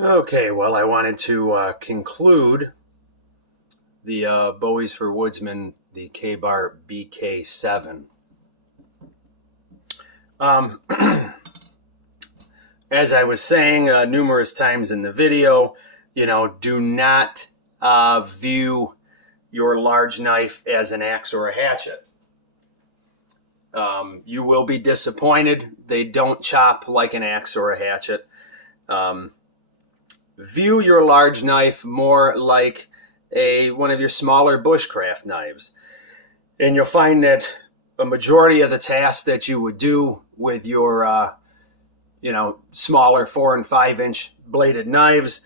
Okay, well, I wanted to conclude the Bowies for Woodsman, the Kabar BK7. Um, as I was saying numerous times in the video, do not view your large knife as an axe or a hatchet. You will be disappointed. They don't chop like an axe or a hatchet. View your large knife more like one of your smaller bushcraft knives. And you'll find that a majority of the tasks that you would do with your smaller 4 and 5 inch bladed knives,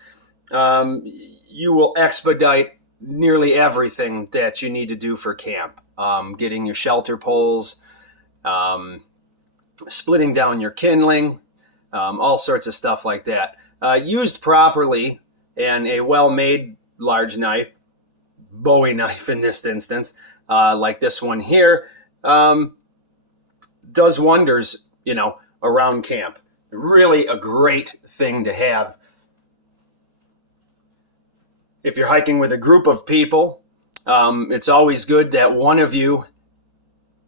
you will expedite nearly everything that you need to do for camp. Getting your shelter poles, splitting down your kindling, all sorts of stuff like that. Used properly, and a well-made large knife, Bowie knife in this instance, like this one here, does wonders, around camp. Really a great thing to have. If you're hiking with a group of people, it's always good that one of you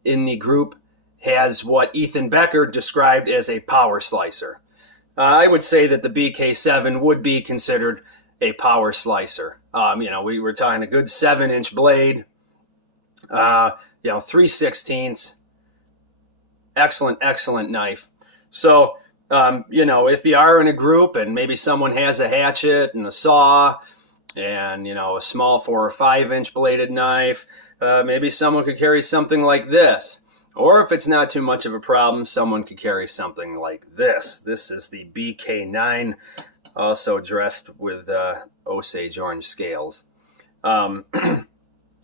in the group has what Ethan Becker described as a power slicer. I would say that the BK7 would be considered a power slicer. We were talking a good 7-inch blade, 3/16. Excellent knife. So, if you are in a group and maybe someone has a hatchet and a saw and, a small 4 or 5 inch bladed knife, maybe someone could carry something like this. Or if it's not too much of a problem, someone could carry something like this. This is the BK9, also dressed with Osage orange scales. Of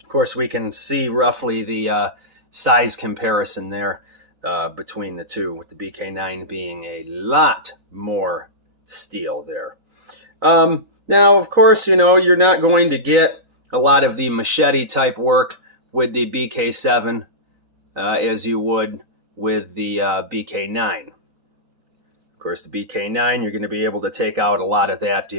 course, we can see roughly the size comparison there between the two, with the BK9 being a lot more steel there. Now, of course, you're not going to get a lot of the machete type work with the BK7 as you would with the BK9. Of course, the BK9, you're going to be able to take out a lot of that,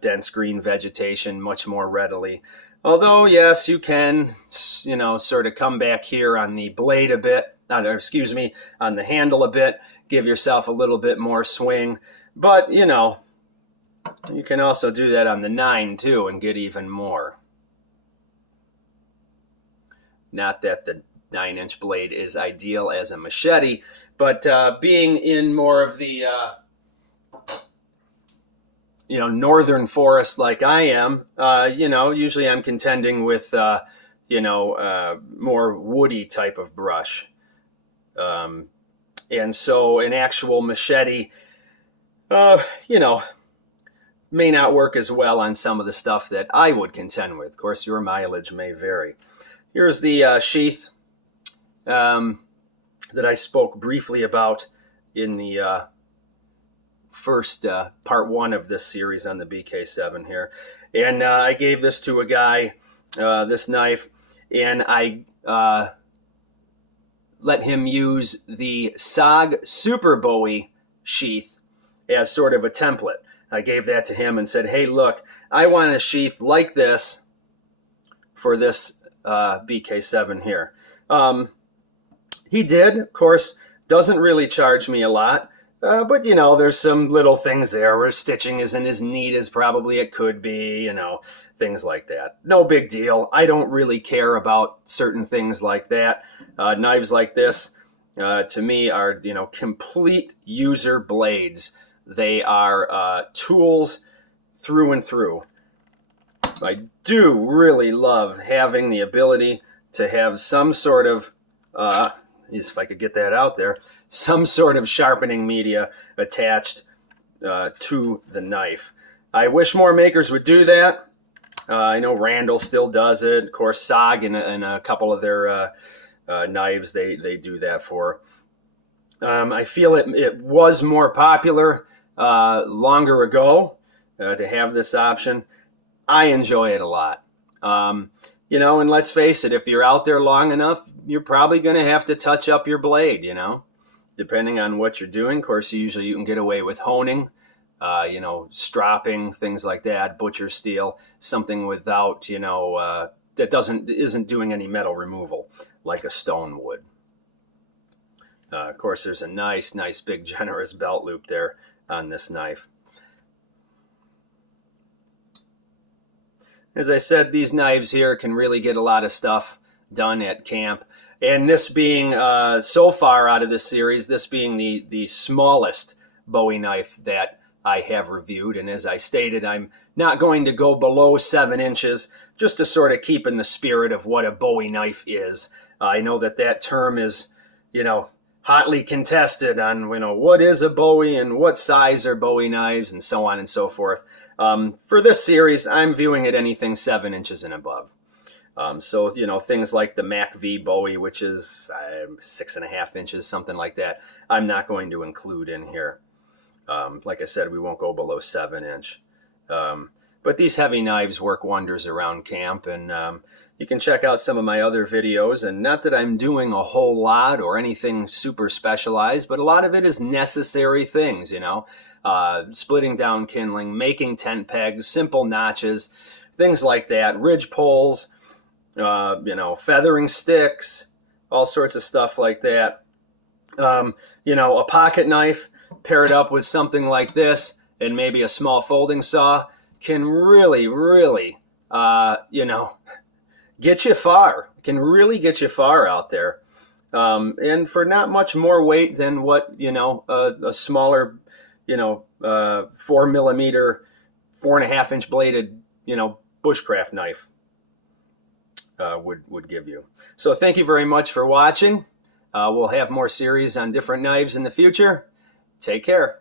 dense green vegetation much more readily. Although, yes, you can, sort of come back here on the blade a bit, on the handle a bit, give yourself a little bit more swing. But, you can also do that on the 9 too and get even more. Not that the 9-inch blade is ideal as a machete, but being in more of the northern forest like I am, usually I'm contending with more woody type of brush, and so an actual machete may not work as well on some of the stuff that I would contend with. Of course, your mileage may vary. Here's the sheath that I spoke briefly about in the first part 1 of this series on the BK7 here. And I gave this to a guy, this knife, and I let him use the SOG Super Bowie sheath as sort of a template. I gave that to him and said, hey, look, I want a sheath like this for this BK7 here. He did, of course, doesn't really charge me a lot, but, there's some little things there where stitching isn't as neat as probably it could be, things like that. No big deal. I don't really care about certain things like that. Knives like this, to me, are, complete user blades. They are tools through and through. I do really love having the ability to have some sort of if I could get that out there, some sort of sharpening media attached to the knife. I wish more makers would do that. I know Randall still does it. Of course, SOG and a couple of their knives, they do that for. I feel it was more popular longer ago to have this option. I enjoy it a lot. And let's face it, if you're out there long enough, you're probably going to have to touch up your blade, depending on what you're doing. Of course, usually you can get away with honing you know, stropping, things like that, butcher steel, something without, you know, that isn't doing any metal removal like a stone would. Of course, there's a nice big generous belt loop there on this knife. As I said, these knives here can really get a lot of stuff done at camp. And this being, so far out of this series, this being the smallest Bowie knife that I have reviewed. And as I stated, I'm not going to go below 7 inches, just to sort of keep in the spirit of what a Bowie knife is. I know that term is, you know, hotly contested on, you know, what is a Bowie and what size are Bowie knives and so on and so forth. For this series, I'm viewing it anything 7 inches and above. So, you know, things like the Mac V Bowie, which is 6.5 inches, something like that, I'm not going to include in here. Like I said, we won't go below 7 inch. But these heavy knives work wonders around camp, and you can check out some of my other videos. And not that I'm doing a whole lot or anything super specialized, but a lot of it is necessary things, you know, splitting down kindling, making tent pegs, simple notches, things like that, ridge poles, you know, feathering sticks, all sorts of stuff like that. You know, a pocket knife paired up with something like this and maybe a small folding saw can really, you know, get you far. Can really get you far out there. And for not much more weight than what, you know, a smaller, you know, 4 millimeter, 4.5 inch bladed, you know, bushcraft knife would give you. So thank you very much for watching. We'll have more series on different knives in the future. Take care.